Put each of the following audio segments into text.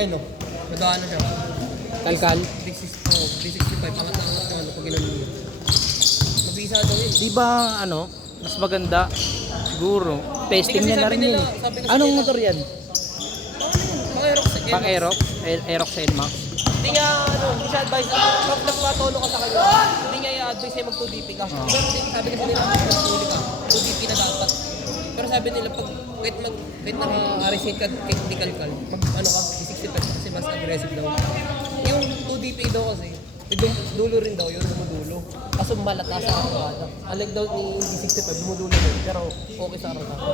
Ayun no. Nag-ano siya. Kalkal. 365. Angat na angat yung ano pag ginano mo. Mabisa daw yun. Di ba ano, mas maganda? Siguro. Testing Hindi niya kasi na sabi rin yun. nila- sabi kasi Anong nila- motor yan? Pang Aerox. Pang Aerox? Aerox sa NMAX? Hindi niya, ano, hindi siya advice. Pag nagpatolo ka sa kanya, hindi niya i-advise sa'yo mag-2DP ka. Pero sabi kasi nila, mag-2DP ka. 2DP na dapat. Pero sabi nila, pag kahit naka-reset ka, kahit hindi kalkal, ano ka, 65 kasi mas aggressive daw. Yung 2DP daw kasi, dulo rin daw yun, dumudulo. Kaso malata sa arangkada. Unlike daw ni 65, dumudulo yun. Pero okay sa arangkada.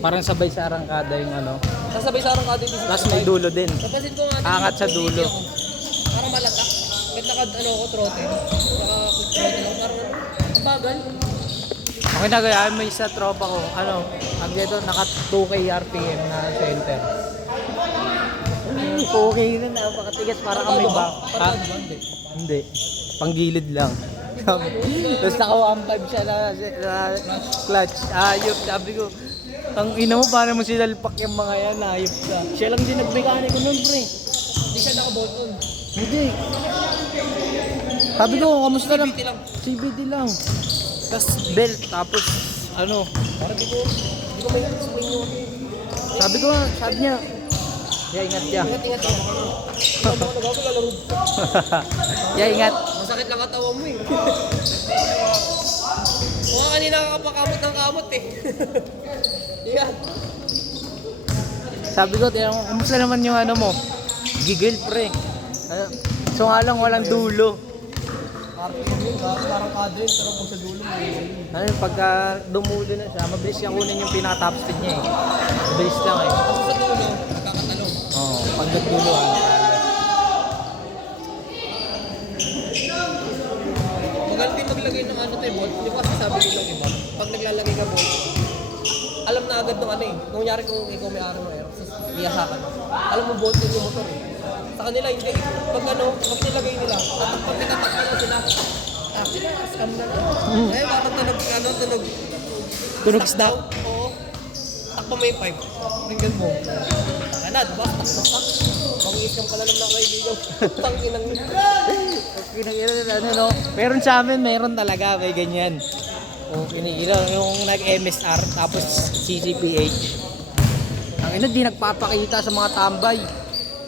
Parang sabay sa arangkada yung ano. Sasabay sa arangkada yung 65. Tapos may dulo din. Napansin ko nga. Angat sa dulo. Parang malata. Kahit ano ako, throttle. Naka-throttle ako. Parang ang bagal. Okay na kaya may isa tropa ko. Ano, ang dito naka 2K RPM na center. Okay na napakatigas para kami ba? Ha? Hindi. Panggilid lang. Tapos naka 1.5 siya na clutch. Ayop, sabi ko. Ang ina mo, paano mo sinalpak yung mga yan? Ayop ka. Siya lang din nagmekaniko nun, pre. Hindi siya naka-button. Hindi. Sabi ko, kamusta lang? CVT lang. CVT lang. Tapos belt, tapos ano. Parang di ko may swing yun. Sabi niya, ya ingat ya. Ingat-ingat ako. Ano ako naglalaro. Ya ingat. Masakit lang katawan mo eh. Mga kanina kakapakamot ng kamot eh. Yan. Sabi ko, kamusta naman yung ano mo? Gigil pre. So nga lang walang dulo. RPM yun ha, parang kadrin pero kung sa dulo mo Ano, pagka dumulo na siya, mabilis niya kunin yung pinaka-top speed niya eh. Mabilis lang eh. kasi sa dulo, nagkakatalong. Oo, pag nagduluan. Magaling din maglagay ng ano tayo bolt. Hindi ko kasi sabi nila iba. Pag naglalagay ka bolt, alam na agad ng ano eh. Kung nangyari kung ikaw may araw ng aero, iyasakan mo. Alam mo bolt din yung motor eh. Sa kanila hindi eh. Pag ano, pag nilagay nila, pag pinatakpan na sila, sila, scam na lang. Eh, parang tunog. Tunog isda. Oo. Takpa mo yung pipe. Tingnan mo. Tanga na, diba? Tak. Pang-iscam pala naman ang kaibigan. Tanginang Ano, no? Meron sa amin, meron talaga, may ganyan. O, kinikilaw, yung nag-MSR, tapos CCPH. Ang ina, di nagpapakita sa mga tambay.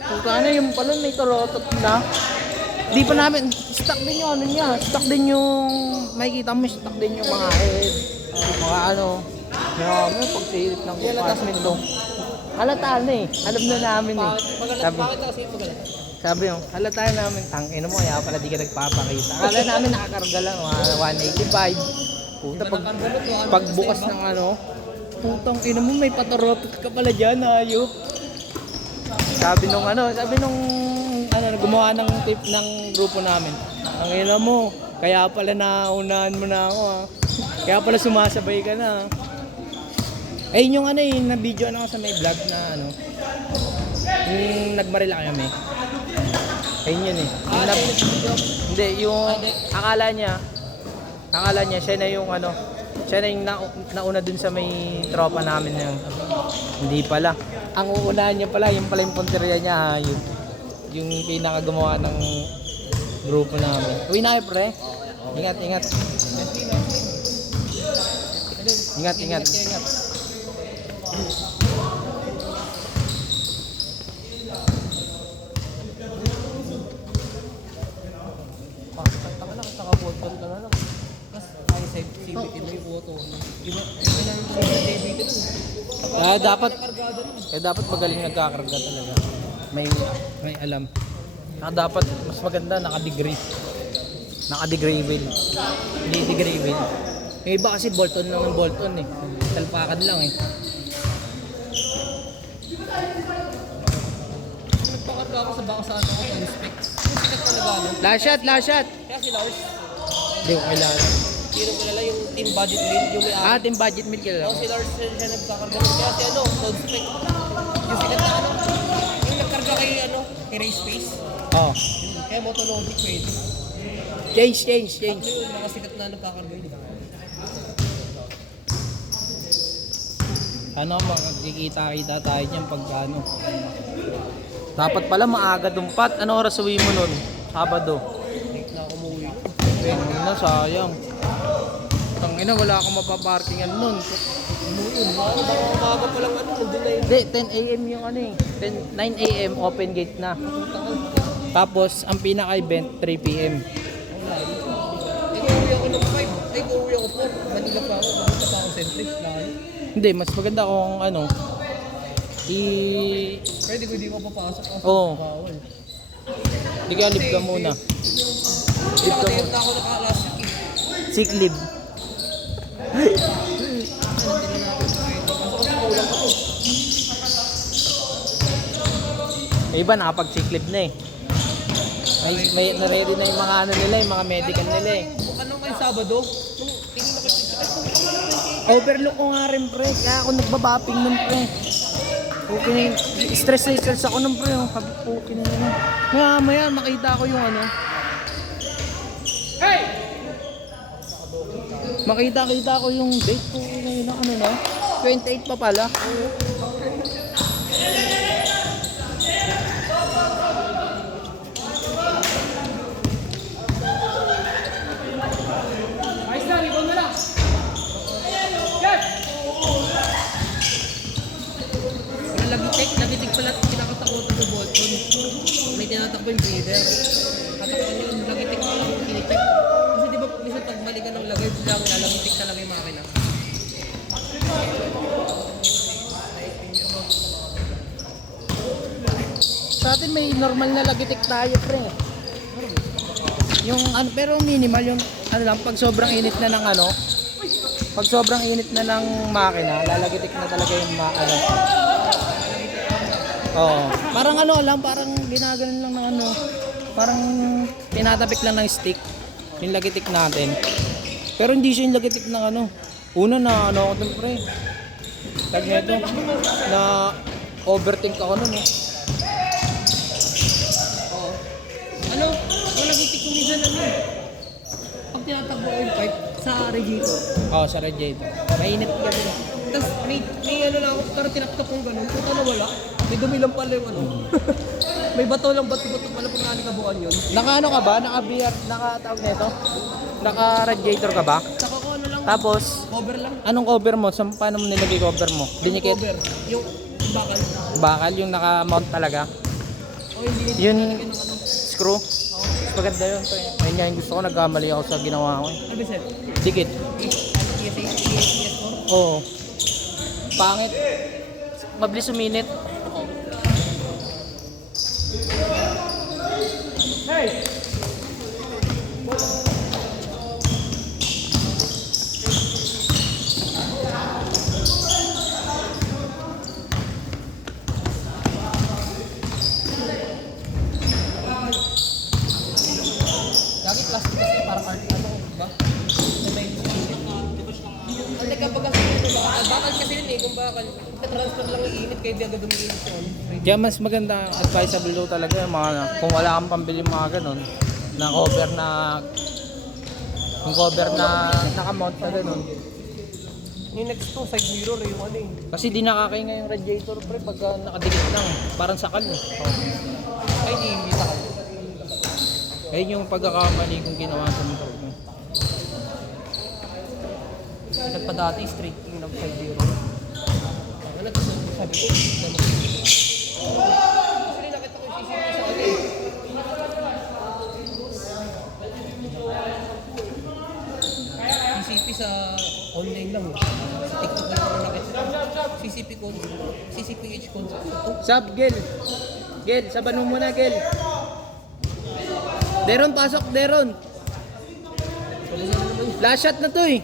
Kung ano, yung pala may tarotot na. Di pa namin, stock din yung ano niya. Stock din yung, makikita mo, stock din yung mga head. Mga ano. Grabe, pagsilip ng compartment doon. Halata na eh. Alam na namin eh. Bakit na kasi magalat? Sabi yung, halata namin, tangin mo, kaya pala di ka nagpapakita. Akala namin nakakarga lang, mga 185. Puta, pagbukas ng ano, putang ina mo, may patarotot ka pala dyan, ayop. Sabi nung gumawa ng tip ng grupo namin. Ang ina mo, kaya pala naunahan mo na ako ha. Kaya pala sumasabay ka na. Ayun yung ano eh, na-video ano sa may vlog na ano. Yung nagmarila kami. Ayun yun eh. Hindi, yung akala niya siya na yung ano, siya na yung nauna dun sa may tropa namin na yun. Hindi pala. Ang uunahan niya pala, yung pala yung punteriya niya ha, yung pinakagawa ng grupo namin. Uwi na kayo pre. Ingat. Ingat. Taka na, naka-button ka na lang. Tapos, ay sa CVT mo yung auto. Iba lang yung CVT nun. Dapat magaling nagkakarga talaga. May alam. Dapat mas maganda naka-degree. Naka-degree wheel. Hindi degree wheel. Yung iba kasi bolt-on lang ng bolt-on eh. Talpakan lang eh. Nagpakarga ako sa baka sa ano ko, inspect. Inspect talaga ano. Last shot. Kaya si Lars, Hindi ko kilala. sino kilala yung team budget meal, yung may Team budget meal kilala. si Lars siya nagkakarga. Kaya si ano, Todd Spec. Yung sikat na ano, yung nagkarga kay ano, kay Race Space. Oh. Kaya Motologic pwede. Change. Tatlo yung mga sikat na nagkakarga yun. Ano, makikita tayo dyan pag ano. Dapat pala maaga dumpat. Ano oras uwi mo nun? Sabado. Late na ako umuwi. Ayun na, sayang. Tangina, wala akong mapaparkingan nun. Baka umaga pa lang ano, nandun na yun. Hindi, 10 a.m. yung ano eh. 9 a.m. open gate na. Tapos, ang pinaka-event, 3 p.m. Ikuwi ako ng 5. Ay, ikuwi ako 4. Manila pa ako. Manila pa ako Centrix. Layo. Hindi, mas maganda kung ano, Pwede ko hindi ko papasok ako. Oo. Bawal. Di ka leave ka muna. Leave ka Nakatayot muna. na ako naka-last week eh. Sick leave. Yung iba nakapag-sick leave na eh. May na-ready na yung mga ano nila, yung mga medical nila eh. Ano may Sabado? Nung tingin ako Overlook ko nga rin pre, kaya ako nagbabapping nun pre. Okay, stress ako nun pre, oh. Sabi ko, okay na yun. Maya makita ko yung ano. Hey! Makita ko yung date ko ngayon na ano na. 28 pa pala. Nagitik pala kinakatakutan ng Bolton. May tinatakbo yung breeder. Katakpan yun, nagitik ko lang kinitik. Kasi di ba minsan pag mali ka ng lagay, biglang lalagitik talaga yung makina. Sa atin may normal na lagitik tayo pre. Yung ano, pero minimal yung ano lang pag sobrang init na ng ano. Pag sobrang init na ng makina, lalagitik na talaga yung ano. Oo. Parang ano lang, parang ginaganon lang ng ano. Parang tinatapik lang ng stick yung lagitik natin. Pero hindi siya yung lagitik ng ano. Una na ano ako dun pre. Tag nito na overthink ako nun eh. Oo. Ano? Ang nagitik ko minsan ano? Pag tinatakbo ko yung pipe sa radiator. Oo, sa radiator. Mainit kasi. Tapos may ano lang ako, pero tinaktak kong ganun. Puta na wala. May dumi lang pala yung ano. May bato lang, bato-bato pala pag nanikabuan yun. Naka ano ka ba? Naka-VR, naka-tawag nito? Naka-radiator ka ba? Saka ko ano lang, Tapos, cover lang. anong cover mo? Paano mo nilagay cover mo? Dinikit? Cover. Yung bakal. Bakal yung naka-mount talaga? O hindi. Yun, Nalagyan ng ano. screw? Mas maganda yun. Ayun nga yung gusto ko, nagkamali ako sa ginawa ko. Ano ba sir? Dikit. ES4? Oo. Pangit. Mabilis uminit. Hey! Lagi plastic kasi parang art ano, di ba? Ang nagkapag kasi yun, bakal kasi yun eh, kung bakal. Transfer lang yung init, kaya di agad umiinit yun. Kaya mas maganda, advisable daw talaga yung mga, kung wala kang pambili mga ganun, na cover na, yung cover na naka-mount na ganun. Yung next to, side mirror eh, yung ano eh. Kasi di nakakainga yung radiator pre pagka nakadikit lang, parang sakal eh. Ay, hindi sa kanya. Ayun yung pagkakamali kong ginawa sa motor ko. Nagpa-dati, straight king ng side mirror. Ano, sabi ko, ganun. Kasi nakita ko yung CCTV sa kanya eh. CCTV sa online lang eh. Sa TikTok lang ako nakita. CCPH concept. Sup, Gel? Gel, sabanon mo na, Gel. Deron, pasok, Deron. Last shot na to eh.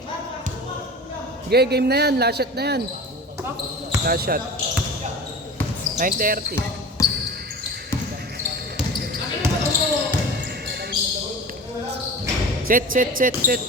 Game na yan, last shot na yan. Last shot. 9:30. Set.